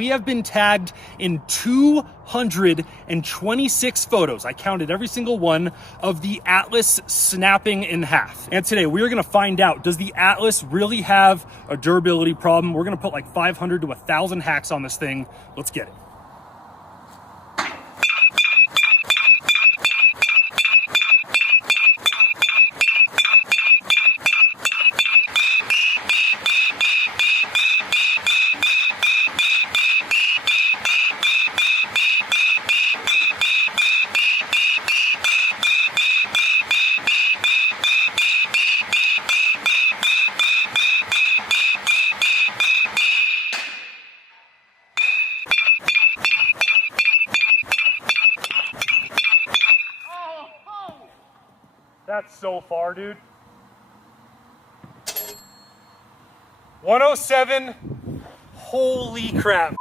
We have been tagged in 226 photos. I counted every single one of the Atlas snapping in half. And today we are gonna find out, does the Atlas really have a durability problem? We're gonna put like 500 to 1,000 hacks on this thing. Let's get it. That's so far, dude. 107. Holy crap.